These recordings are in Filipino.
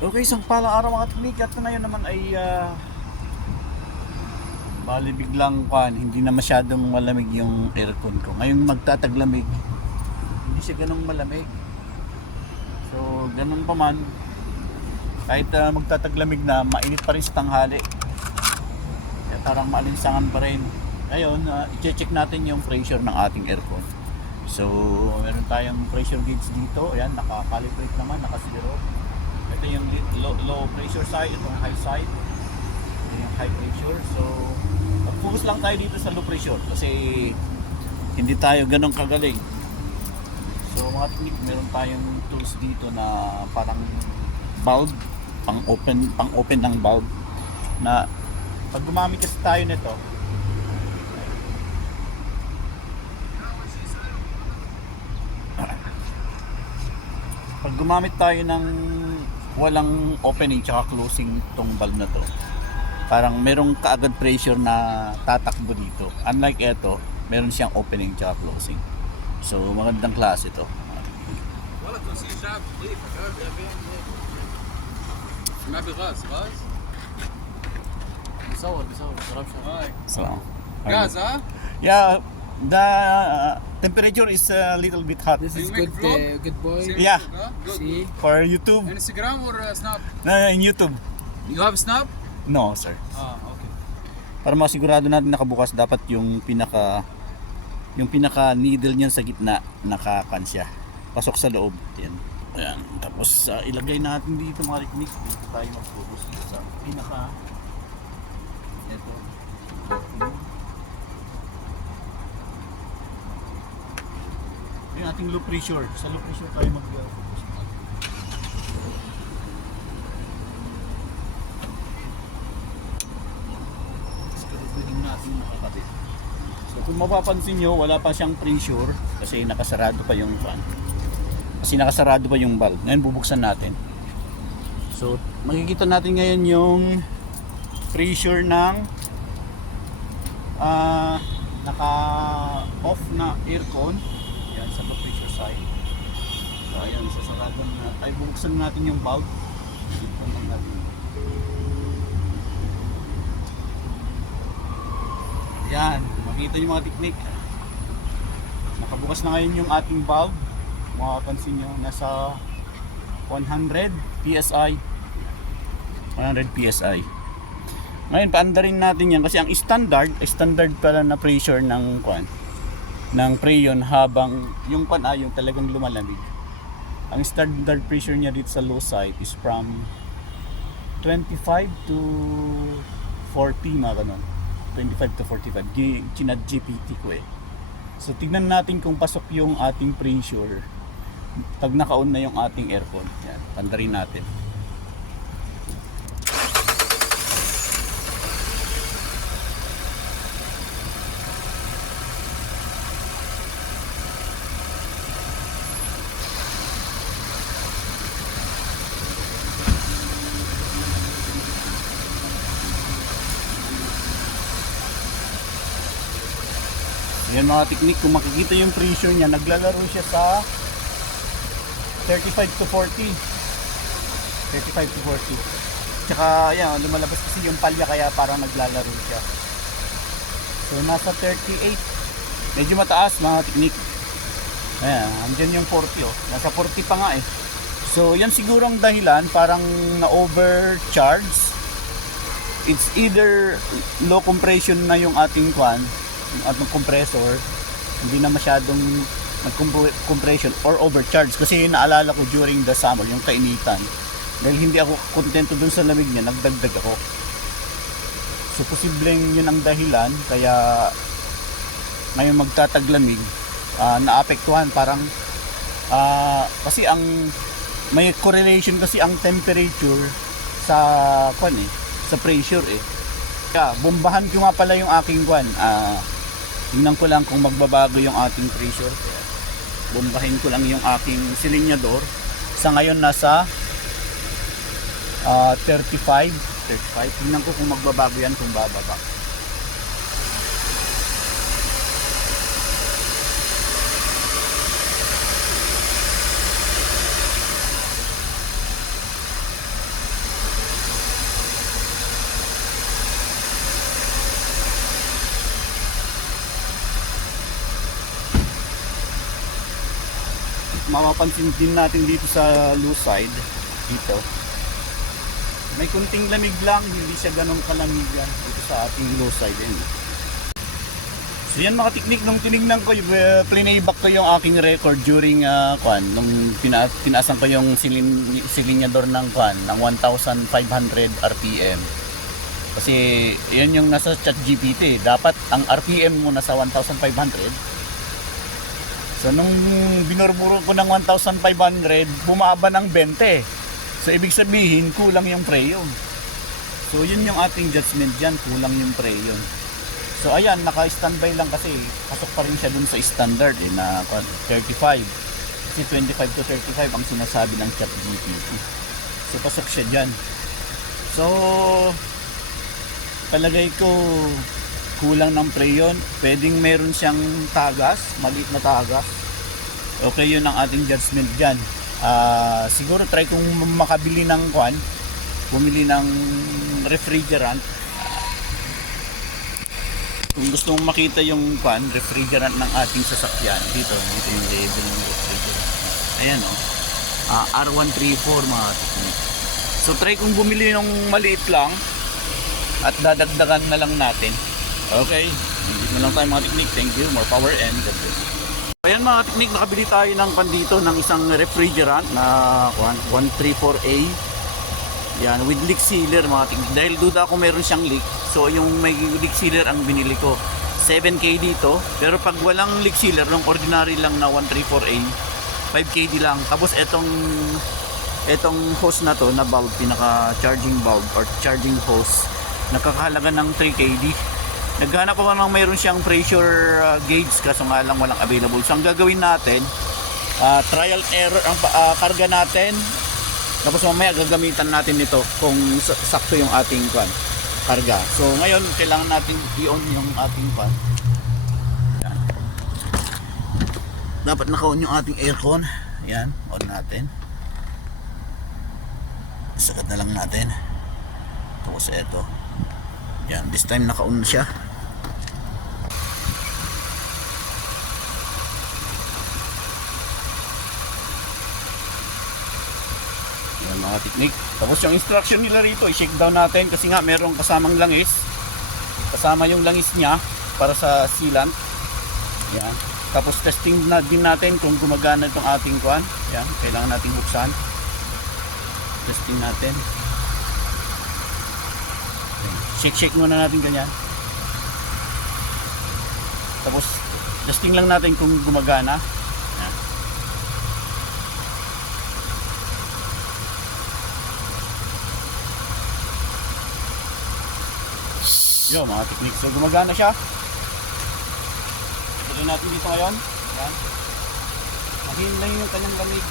Okay, isang palang araw mga teknik at ngayon naman ay bali biglang hindi na masyadong malamig yung aircon ko. Ngayon magtataglamig, hindi siya ganun malamig. So ganun pa man, kahit magtataglamig na, mainit pa rin sa tanghali. Kaya parang maalinsangan pa rin. Ngayon, i-check natin yung pressure ng ating aircon. So meron tayong pressure gauge dito. Ayan, naka-calibrate naman, naka-zero. Ito yung low pressure side, itong high side. Ito yung high pressure. So, mag-focus lang tayo dito sa low pressure kasi hindi tayo ganun kagaling. So, mga technique, meron tayong tools dito na parang valve, pang-open ng valve na pag gumamit kasi tayo nito, pag gumamit tayo ng walang opening tsaka closing tong valve na to, parang merong kaagad pressure na tatakbo dito. Unlike ito, meron siyang opening tsaka closing. So magandang klase ito. So, Gas, huh? yeah, the temperature is a little bit hot. This is You make good, vlog? good boy. Yeah. Good. See? For YouTube? Instagram or Snap? No, in YouTube. You have Snap? No, sir. Ah, okay. Para masigurado natin nakabukas, dapat yung pinaka needle niyan sa gitna nakakansya. Pasok sa loob. Yan. Ayan. Tapos ilagay natin dito mga technique. Dito tayo mag-focus sa pinaka ito. Yung ating low pressure. Sa low pressure tayo mag-focus. Natin makakabit. So kung mapapansin nyo, wala pa siyang pressure kasi nakasarado pa yung fan. Kasi nakasarado pa yung valve. Ngayon bubuksan natin. So makikita natin ngayon yung pressure ng naka-off na aircon. Yan sa low pressure side. So ayan, sasarado na. Ay bubuksan natin yung valve. Dito lang natin. Yan, makita yung mga technique. Nakabukas na ngayon yung ating valve. Makapansin nyo, nasa 100 PSI. 100 PSI. Ngayon, paandarin natin yan kasi ang standard pala na pressure ng preyon habang yung yung talagang lumalamig. Ang standard pressure niya dito sa low side is from 25 to 40 mga ganun. 25 to 45. Chinad GPT ko eh. So tignan natin kung pasok yung ating pressure pag naka-on na yung ating aircon. Yan, pandarin natin. Yan mga technique, kung makikita yung pressure niya, naglalaro siya sa 35 to 40. 35 to 40. Tsaka yan, lumalabas kasi yung palya kaya parang naglalaro siya. So nasa 38. Medyo mataas mga technique. Ayan, andyan yung 40 oh. Nasa 40 pa nga eh. So yan siguro ang dahilan, parang na-overcharge. It's either low compression na yung ating yung ating compressor, hindi na masyadong nag-compression or overcharge kasi naalala ko during the summer yung kainitan, dahil hindi ako kontento dun sa lamig niya, nagdagdag ako. So posibleng yun ang dahilan kaya ngayon magtataglamig, naapektuhan parang kasi ang may correlation kasi ang temperature sa sa pressure eh. Kaya bombahan ko nga pala yung aking tingnan ko lang kung magbabago yung ating pressure. Kaya bombahin ko lang yung aking silinyador. Sa ngayon nasa 35. Tingnan ko kung magbabago yan, kung bababa. mapapansin din natin dito sa low side, dito. May kunting lamig lang, hindi siya ganun kalamigan dito sa ating low side. So yan mga teknik, nung tinignan ko, plinayback ko yung aking record during nung tinaasan ko yung silinyador ng ng 1,500 RPM. Kasi yun yung nasa ChatGPT, dapat ang RPM mo nasa 1,500. So nung binurburo ko ng 1,500, bumaba ng 20. So ibig sabihin, kulang yung preyon. So yun yung ating judgment dyan, kulang yung preyon. So ayan, naka-standby lang kasi pasok pa rin siya dun sa standard na 35. Kasi 25 to 35 ang sinasabi ng ChatGPT. So pasok siya dyan. So palagay ko kulang ng preyon. Pwedeng meron siyang tagas, maliit na tagas. Okay, yun ang ating judgment dyan. Siguro try kong makabili ng bumili ng refrigerant. Kung gusto mong makita yung refrigerant ng ating sasakyan, dito yung label ng refrigerant. Ayan R134 mga teknik. So try kong bumili ng maliit lang at dadagdagan na lang natin. Okay, hindi na lang tayo mga teknik. Thank you, more power and God bless. Ayan mga teknik, nakabili tayo ng dito ng isang refrigerant na 134A. Yan, with leak sealer mga teknik. Dahil duda ako meron siyang leak. So yung may leak sealer ang binili ko. 7K dito. Pero pag walang leak sealer, nung ordinary lang na 134A, 5KD lang. Tapos etong hose na to, na bulb, pinaka charging bulb or charging hose, nakakahalaga ng 3KD. Naghanap ako ng mayroon siyang pressure gauge, kaso nga lang walang available. So ang gagawin natin, trial and error ang karga natin. Tapos mamaya gagamitan natin nito kung sakto yung ating karga. So ngayon kailangan natin i-on yung ating Yan. Dapat naka-on yung ating aircon. Yan, on natin. Sakat na lang natin. Tapos ito. Yan, this time naka-on siya. Mga teknik. Tapos yung instruction nila rito, i-shake down natin kasi nga merong kasamang langis. Kasama yung langis niya para sa sealant. Yan. Tapos testing na din natin kung gumagana itong ating Yan, kailangan nating buksan. Testing natin. Shake muna natin ganyan. Tapos testing lang natin kung gumagana. Yo, mga teknik. So gumagana siya. Tuloy natin dito ngayon. Yan. Mahin lang yung kanyang lamig.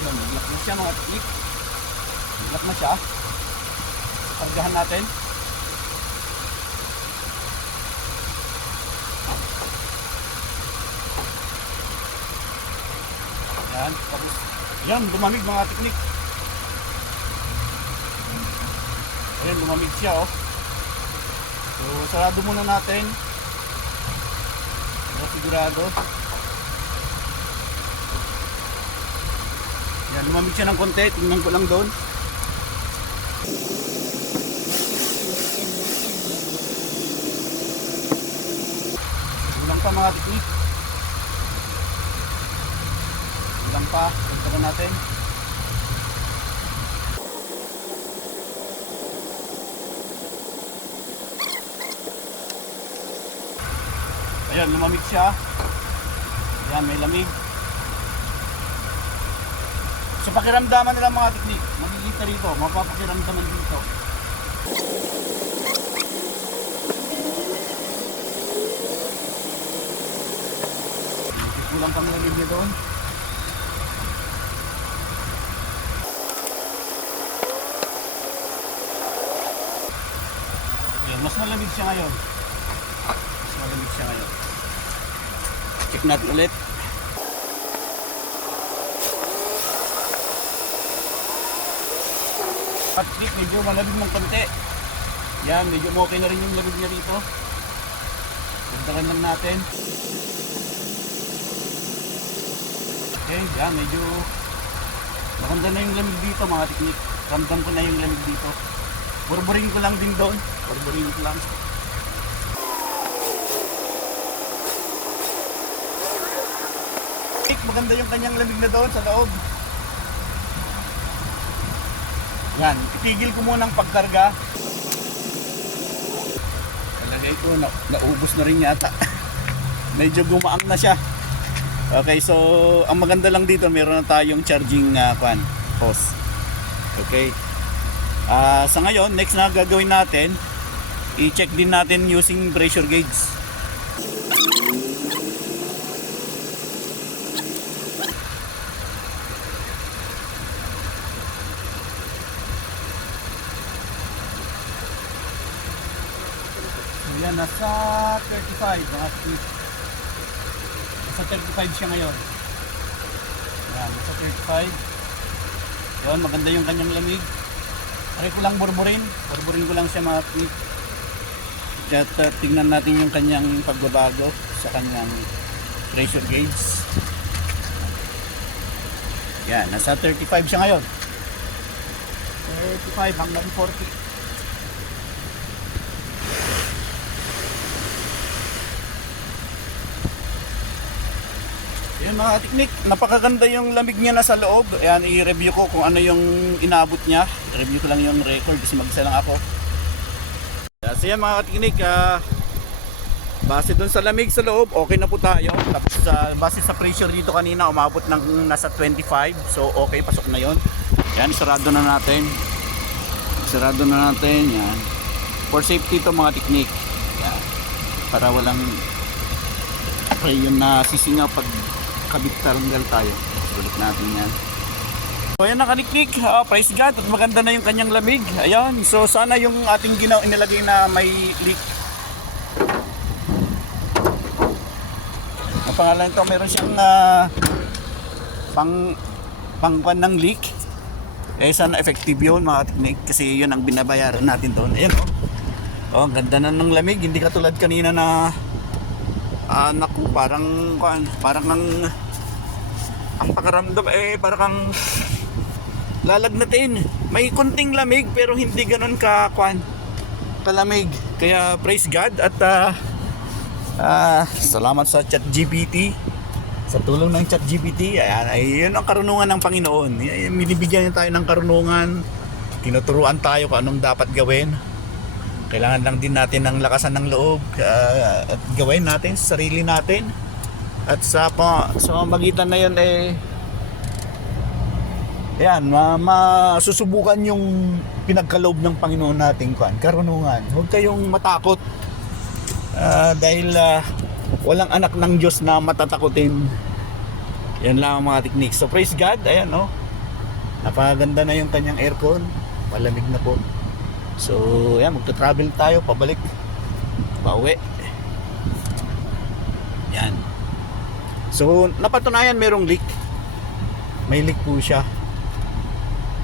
Nag-lock na siya mga teknik. Nag-lock na siya. Kargahan natin. Yan. Tapos, yan, lumamig mga teknik. Ayan, lumamig siya So, sarado muna natin. Para sigurado. Yan, lumamig siya ng konti. Tingnan ko lang doon. Ilang pa mga teknik. Ilang pa. Pagkaroon natin. Ayan, lumamig siya. Ayan, may lamig. Sa pakiramdaman nila mga teknik, magigita rito, mapapakiramdaman dito. Kulang kami lamig niya doon. Yan, Mas malamig siya ngayon. Mas malamig siya ngayon. Check natin ulit. At click, medyo malamig mong konti. Yan, medyo okay na rin yung lamig niya rito. Dagdagan lang natin. Okay, yan, medyo maganda na yung lamig dito mga teknik. Ramdam ko na yung lamig dito. Burburin ko lang din doon. Burburin ko lang. Maganda yung kanyang lamig na doon sa loob. Yan, itigil ko muna ang pagkarga. Talagay ko, naubos na rin yata. Medyo gumaang na siya. Okay, so ang maganda lang dito, meron na tayong charging hose. Okay. Sa ngayon, next na gagawin natin, i-check din natin using pressure gauge. Yan, nasa 35 mga feet. Nasa 35 siya ngayon. Yan, nasa 35. Yun, maganda yung kanyang lamig. Aray ko lang burburin. Burburin ko lang siya mga feet. At tingnan natin yung kanyang pagbabago sa kanyang pressure gauge. Yan, nasa 35 siya ngayon. 35 hanggang 40. Yan mga teknik, napakaganda yung lamig niya na sa loob. Ayan, i-review ko kung ano yung inabot niya. I-review ko lang yung record kasi mag-isa lang ako. So yan mga teknik, base dun sa lamig sa loob, okay na po tayo. Tapos base sa pressure dito kanina, umabot ng nasa 25. So okay, pasok na yon. Yan, sarado na natin. Sarado na natin, yan. For safety to mga teknik. Yan. Para walang yun na sisingaw pag kabit tanggal tayo. Sulit natin yan. So ayan nakaniknik, praise God, at maganda na yung kanyang lamig. Ayan, so sana yung ating inilagay na may leak. Ang pangalan ito, meron siyang pangkuan ng leak. Eh sana effective yun mga teknik, kasi yun ang binabayaran natin doon. Ayan oh, ang ganda na ng lamig, hindi katulad kanina na naku, parang ang pakaramdam parang lalagnatin. May kunting lamig pero hindi ganoon kalamig. Kaya praise God at salamat sa ChatGPT. Sa tulong ng ChatGPT, ayun ang karunungan ng Panginoon. Binibigyan niya tayo ng karunungan. Tinuturuan tayo kung anong dapat gawin. Kailangan lang din natin ng lakasan ng loob at gawin natin sa sarili natin. At sa magitan na yun masusubukan yung pinagkaloob ng Panginoon natin karunungan. Huwag kayong matakot dahil walang anak ng Diyos na matatakutin. Yan lang ang mga techniques. So praise God, ayan napakaganda na yung kanyang aircon. Malamig na po. So, yan, magta-travel tayo pabalik, pauwi. Yan. So, napatunayan merong leak. May leak po siya.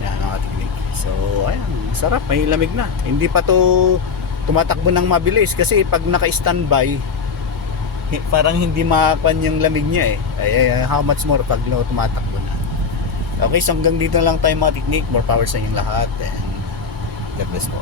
Yan, nakatiklik. So, ayan, sarap, may lamig na. Hindi pa to tumatakbo ng mabilis kasi pag naka-standby, parang hindi makakuan yung lamig niya how much more pag tumatakbo na. Okay, so hanggang dito lang tayo mga technique. More power sa inyong lahat and God bless po.